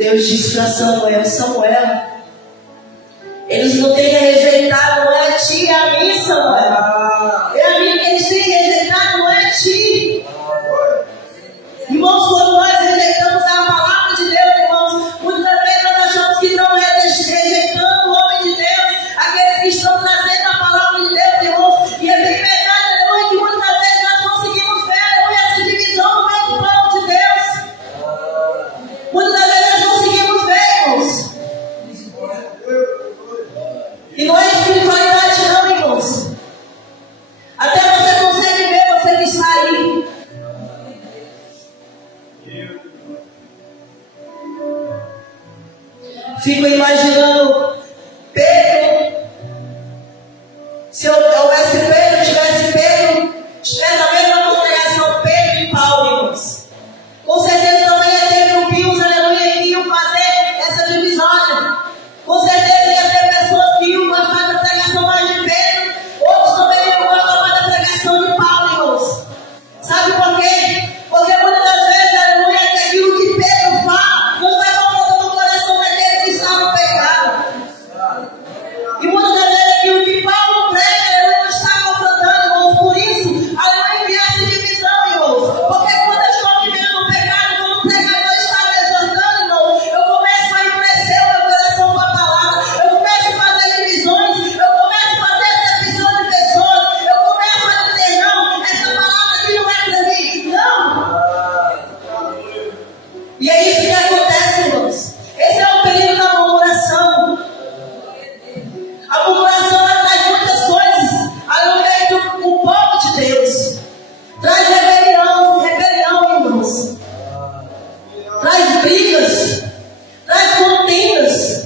Deus disse para Samuel: Samuel, eles não têm rejeitado, não é a ti, é a mim, Samuel. É a mim que eles têm rejeitado, não é a ti. Irmãos, quando nós rejeitamos a palavra de Deus, irmãos, muitas vezes nós achamos que não é rejeitando o homem de Deus, aqueles que estão trazendo a palavra de Deus, irmãos. E é bem verdade, aleluia, que muitas vezes nós conseguimos ver, aleluia, essa divisão no meio do plano de Deus. Muitas vezes nós conseguimos ver, irmãos. E não é espiritualidade não, irmãos. Até você consegue ver, você que está aí. Fico imaginando Pedro. Se eu houvesse Pedro, tivesse a mesma congregação Pedro e Paulo, irmãos. Com certeza também ia ter grupinhos, aleluia, que iam fazer essa divisão. Com certeza ia ter pessoas que iam gostar da pregação mais de Pedro, outros também iam gostar mais da pregação de Paulo, irmãos. Sabe por quê? Porque muitas das vezes, aleluia, que aquilo que Pedro fala não vai confrontando o coração daquele que está no pecado. E muitas das vezes aquilo que Paulo prega, aleluia, não está confrontando, irmãos. Por isso, aleluia, que essa divisão, irmãos. Porque quando eu estou vivendo no pecado, quando o pregador está me exortando, irmão, eu começo a endurecer o meu coração com a palavra. Eu começo a fazer divisões, eu começo a fazer decepção de pessoas, eu começo a dizer: não, essa palavra aqui não é para mim, não. E é isso que acontece, irmãos. Esse é o período da murmuração. A murmuração traz muitas coisas ao meio do povo de Deus. Traz rebelião, irmãos. Traz brigas, traz contendas.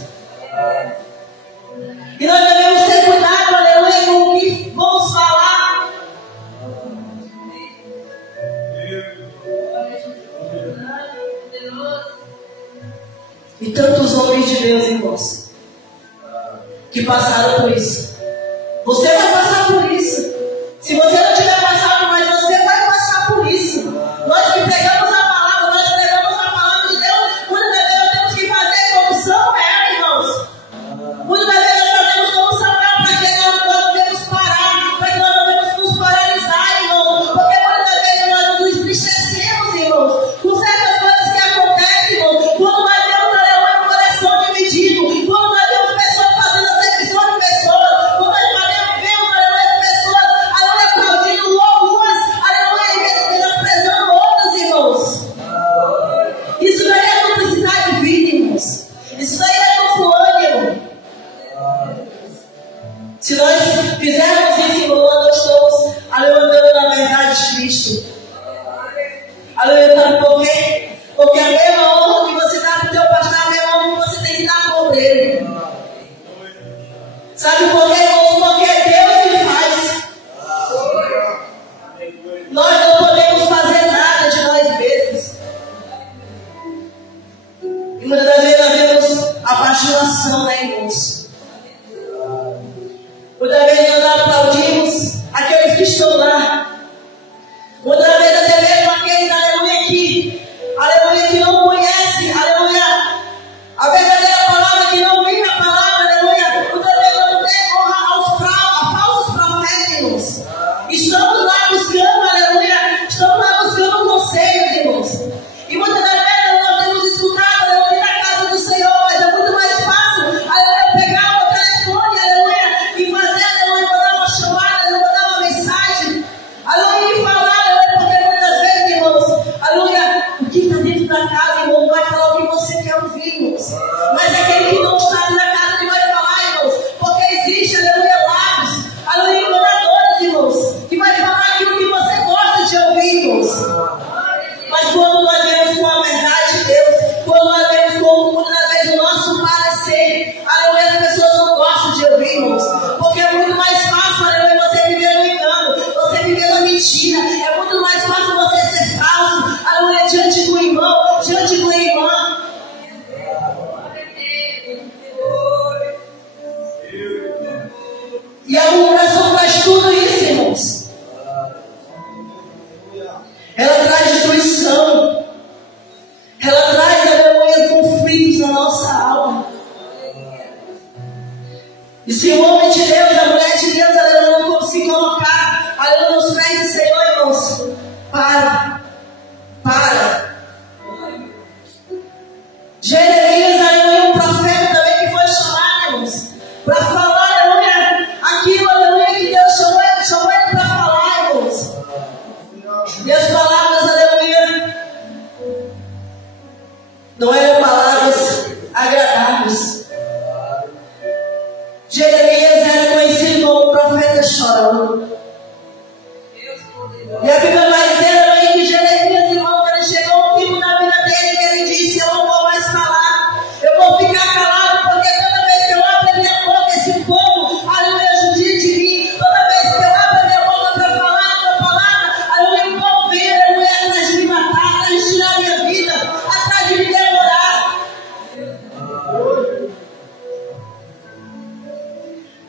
E nós devemos ter cuidado, aleluia, com o que vamos falar. E tantos homens de Deus, irmãos, que passaram por isso. Você vai passar por isso. Se você não tiver passado, mas você vai passar por isso. Nós que pregamos a palavra, nós pregamos a palavra de Deus, muitas vezes nós temos que fazer como Samuel, irmãos. Muitas vezes nós fazemos como Samuel para que nós devemos parar, para que nós não devemos nos paralisar, irmãos. Porque muitas vezes nós nos entristecemos, irmãos, com certas coisas que acontecem, irmãos. Quando nós vemos, aleluia, um coração dividido, quando nós vemos pessoas fazendo acepção de pessoas, quando nós vemos, aleluia, pessoas, aleluia, aplaudindo loucuras, aleluia, e menosprezando outras, irmãos. Isso daí é duplicidade de vida, irmãos. Isso daí é confusão, irmão. Se nós fizermos isso, irmão, nós estamos, aleluia, andando na verdade de Cristo. Aleluia, sabe por quê? Porque a mesma honra que você dá para o teu pastor, a mesma honra que você tem que dar para o obreiro. Sabe por quê, irmãos? Porque é Deus que faz. Nós não podemos fazer nada de nós mesmos. E muitas das vezes nós vemos a bajulação, né, irmãos? Muitas vezes nós aplaudimos aqueles que estão lá. Muitas vezes até mesmo aqueles, aleluia, que não conhecem, aleluia, a verdadeira palavra, que não vive a palavra, aleluia. Muitas vezes não tem honra a falsos profetas, irmãos. Estamos lá buscando, aleluia, estamos lá buscando conselhos, irmãos. E muitas das vezes nós temos escutado, aleluia, na casa do Senhor, mas é muito mais fácil, aleluia, pegar o telefone, aleluia, e fazer, aleluia, mandar uma chamada, aleluia, mandar uma mensagem, aleluia, e falar, aleluia, porque muitas vezes, irmãos, aleluia, o que está dentro da casa, irmão, vai falar o que você quer ouvir, irmãos. Mas aquele que não está na casa, ele vai falar, irmãos, porque existe, aleluia, lábios, aleluia, enganadores, irmãos, que vai falar aquilo que você gosta de ouvir, irmãos. Mas quando nós vemos com a verdade de Deus, quando nós vemos com muitas vezes o nosso parecer, aleluia, as pessoas não gostam de ouvir, irmãos. Porque é muito mais fácil, aleluia, você viver no engano, você viver na mentira. É muito mais fácil você ser falso, aleluia, diante do irmão, diante do irmão.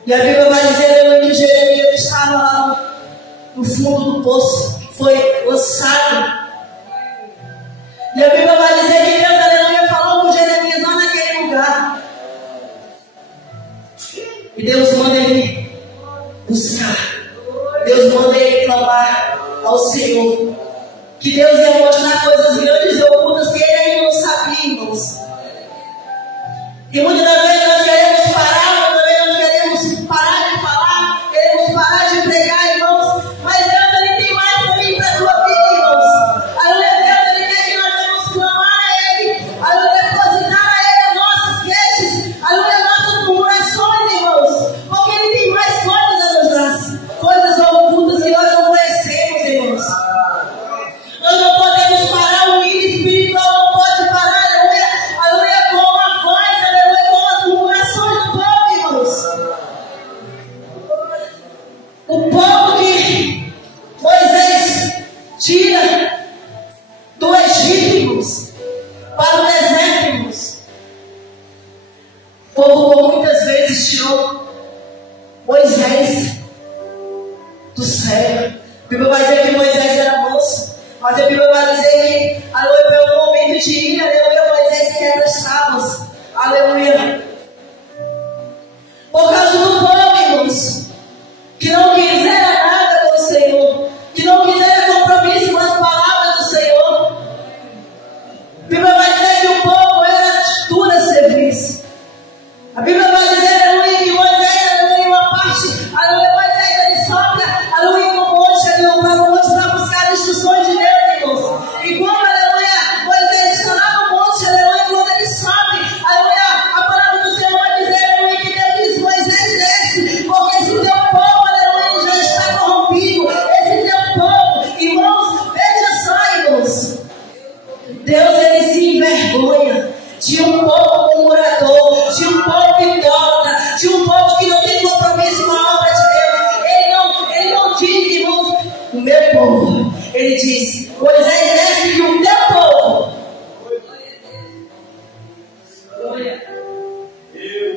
E a Bíblia vai dizer que Jeremias estava lá no fundo do poço, que foi lançado. E a Bíblia vai dizer que Deus, aleluia, falou com Jeremias lá naquele lugar. E Deus manda ele buscar. Deus manda ele clamar ao Senhor. Que Deus ia mostrar coisas grandes e ocultas que ele ainda não sabia, irmãos. E muitas das vezes nós queremos parar, mas também nós queremos parar de falar, queremos parar de pregar, irmãos. Mas Deus, ele tem mais para mim, para a tua vida, irmãos. Aleluia, Deus, ele quer que nós devemos clamar a Ele, aleluia, depositar a Ele as nossas queixas, aleluia, as nossas murmurações, irmãos. Porque Ele tem mais coisas a nos dar, coisas ocultas que nós não conhecemos, irmãos. Nós não podemos parar, o milho espiritual não pode parar, aleluia, aleluia, com a voz, aleluia, com as murmurações do povo, irmãos. O povo que Moisés tira do Egito, irmãos, para o deserto, irmãos. O povo por muitas vezes tirou Moisés do céu. A Bíblia vai dizer que Moisés era manso, mas a Bíblia vai dizer que, aleluia, pelo momento de ira, aleluia, Moisés quebra as tábuas, aleluia. Por causa do povo, irmãos, que não quisera nada com o Senhor, que não quisera compromisso com as palavras do Senhor. A Bíblia vai dizer que o povo era de dura serviço. A Bíblia vai dizer, aleluia, que Moisés, aleluia, uma parte, aleluia, Moisés, ele sobe, aleluia, no monte, aleluia, para buscar as instruções de Deus, irmãos. E quando, aleluia, Moisés está lá no monte, aleluia, quando ele sobe, aleluia, a palavra do Senhor vai dizer, aleluia, que Deus diz, Moisés desce, porque esse teu povo, aleluia, já está corrompido. Esse teu povo, irmãos, veja só, irmãos. Deus, ele se envergonha de um povo murmurador, de um povo idólatra, de um povo que não tem compromisso com a obra de Deus. Ele não diz, irmãos, o meu povo. Ele diz, Moisés desce que o teu povo.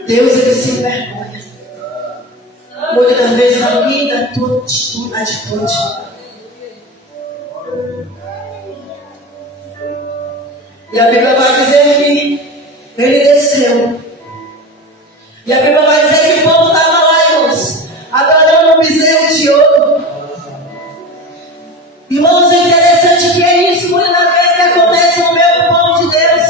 Deus, ele se envergonha. Muitas das vezes na vida, a tua atitude. E a Bíblia vai dizer que ele desceu. E a Bíblia vai dizer que o povo estava lá, irmãos, adorando um bezerro de ouro. Irmãos, é interessante que é isso, muitas das vezes, que acontece no meio do povo de Deus.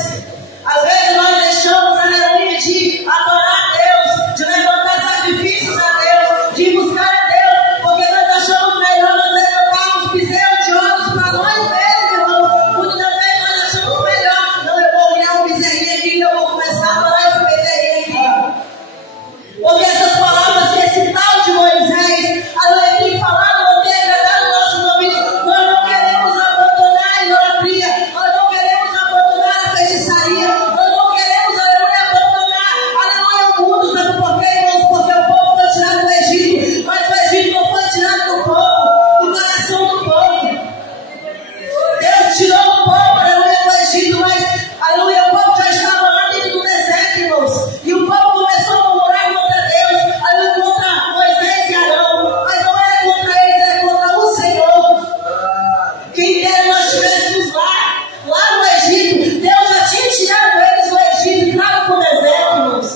Às vezes nós deixamos, aleluia, de adorar a Deus, de levantar sacrifícios a Deus, de buscar a Deus, porque nós achamos melhor nós levantarmos bezerros de ouro para nós mesmos, irmãos. Muitas das vezes nós achamos melhor, não, eu vou criar um bezerrinho aqui e eu vou começar a adorar esse bezerrinho aqui. Porque essas palavras que esse tal de Moisés, aleluia, tem falado, não tem agradado o nosso ouvido. Nós não queremos abandonar a idolatria, nós não queremos abandonar a feitiçaria, nós não queremos, aleluia, abandonar, aleluia, o mundo. Sabe por quê, irmãos? Porque o povo foi tirado do Egito, mas o Egito não foi tirado do povo, do coração do povo. Deus tirou o povo, aleluia, do Egito, mas, aleluia, o povo já estava lá dentro do deserto, irmãos. E o povo começou a murmurar contra Deus, aleluia, contra Moisés e Arão. Mas não era contra eles, era contra o Senhor. Quem dera nós estivéssemos lá no Egito. Deus já tinha tirado eles do Egito e trago para o deserto, irmãos.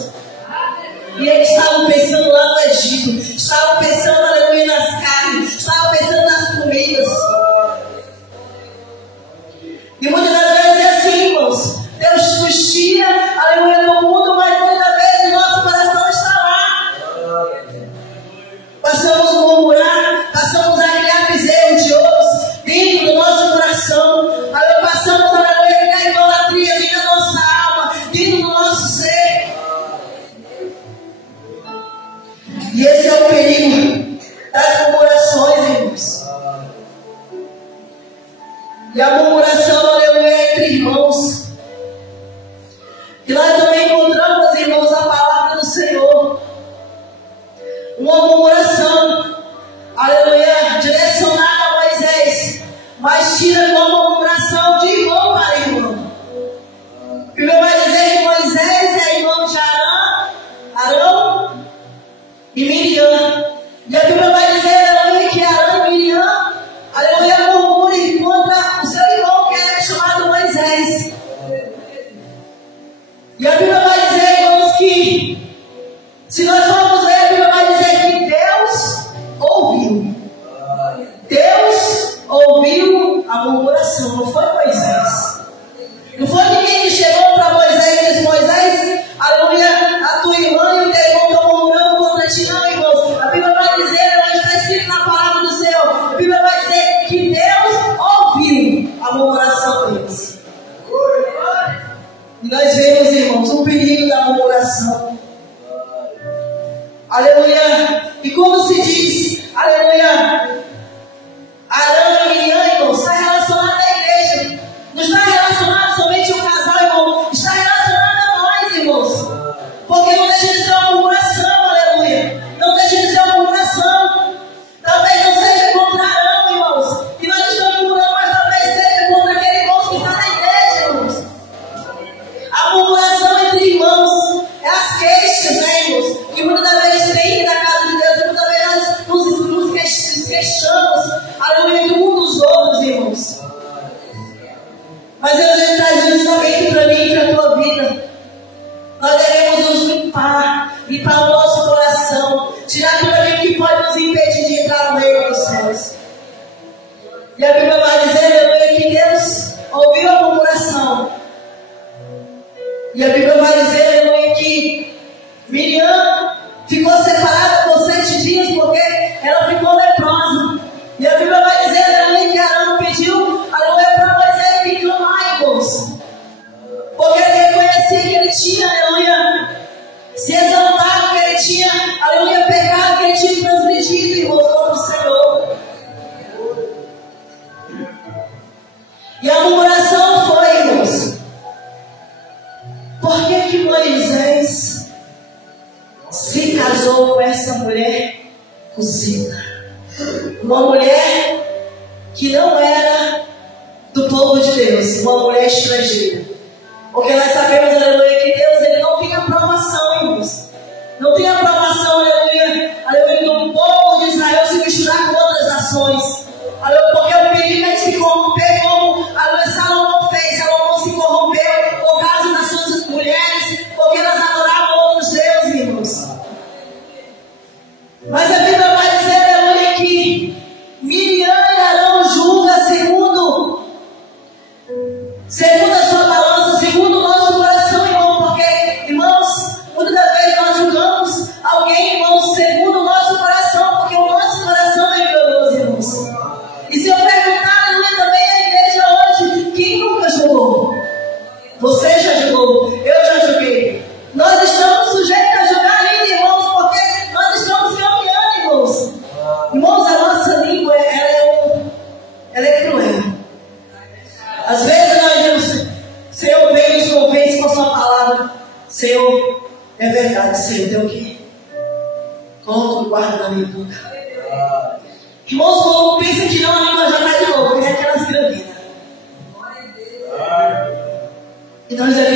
E eles estavam pensando lá no Egito, estavam pensando, aleluia, nas carnes, estavam pensando nas comidas. E muitas das vezes é assim, irmãos. Deus nos tira, aleluia, do mundo, mas muitas vezes nosso coração está lá. Passamos a murmurar, passamos a criar bezerros de ouros dentro do nosso coração. Aleluia, passamos, aleluia, a criar idolatria dentro da nossa alma, dentro do nosso ser. E esse é o perigo das murmurações, irmãos. E a murmuração, aleluia, entre irmãos. E nós também encontramos, irmãos, a palavra do Senhor. Uma murmuração, aleluia, direcionada a Moisés, mas tira como uma murmuração de irmão para irmão. Primeiro vai dizer que Moisés é irmão de Arão e que, se nós formos ver, a Bíblia vai dizer que Deus ouviu. Deus ouviu a murmuração, não foi Moisés. Não foi ninguém que chegou para Moisés e disse: Moisés, aleluia, a tua irmã e o teu irmão estão murmurando contra ti, não, irmãos. A Bíblia vai dizer, onde está escrito na palavra do Senhor, a Bíblia vai dizer que Deus ouviu a murmuração deles. E nós vemos, irmãos, o perigo da murmuração. Aleluia. E como se diz, aleluia, Arão e Miriam, irmãos, está relacionado à igreja. Não está relacionado somente ao casal, irmão. Está relacionado a nós, irmãos. Porque não deixa de ser uma murmuração, aleluia. Não deixa de ser uma murmuração. Talvez não seja contra Arão, irmãos, que nós estamos murmurando, mas talvez seja contra aquele irmão que está na igreja, irmãos. A murmuração entre irmãos é as queixas, né, irmãos? Que muitas vezes tem na casa de Deus, muitas vezes nós nos queixamos, aleluia, um dos outros, irmãos. Mas Deus está dizendo também que para mim e para a tua vida, nós devemos nos limpar o nosso coração, tirar tudo aquilo que pode nos impedir de entrar no reino dos céus. E a Bíblia vai dizer, aleluia, que Deus ouviu a murmuração. E a Bíblia vai dizer, aleluia, que Miriam ficou separada por 7 dias porque ela ficou leprosa. E a Bíblia vai dizer, aleluia, que Arão pediu, aleluia, para Moisés que clamar, irmãos. Porque ele reconhecia que ele tinha, aleluia, se exaltado, que ele tinha, aleluia, pecado, que ele tinha transgredido, irmãos, contra o Senhor. E a murmuração foi, irmãos, por que Moisés se casou com essa mulher cozida? Uma mulher que não era do povo de Deus, uma mulher estrangeira. Porque nós sabemos, aleluia, que Deus ele não tem aprovação, irmãos. Não tem aprovação, aleluia, aleluia, do povo de Israel se misturar com outras nações. Aleluia, porque o perigo é se corromper como, aleluia, Salomão fez. Salomão se corrompeu por causa das suas mulheres, porque elas adoravam outros deuses, irmãos. Mas a Bíblia vai dizer, aleluia, que Miriam e Arão julgam segundo a sua balança, segundo o nosso coração, irmão. Porque, irmãos, muitas das vezes nós julgamos alguém, irmãos, segundo o nosso coração, porque o nosso coração é enganoso, irmãos. E se eu perguntar, aleluia, também a igreja hoje, quem nunca julgou? Você já julgou, eu já julguei. Nós estamos sujeitos a julgar ainda, irmãos, porque nós estamos caminhando, irmãos. Irmãos, a nossa língua, ela é cruel. Às vezes nós dizemos, Senhor, vem nos convence com a sua palavra. Senhor, é verdade, Senhor, deu o quê? Como guarda na minha boca. Irmãos, o povo pensa que não, a língua já está de novo, é aquelas gramíneas. E nós devemos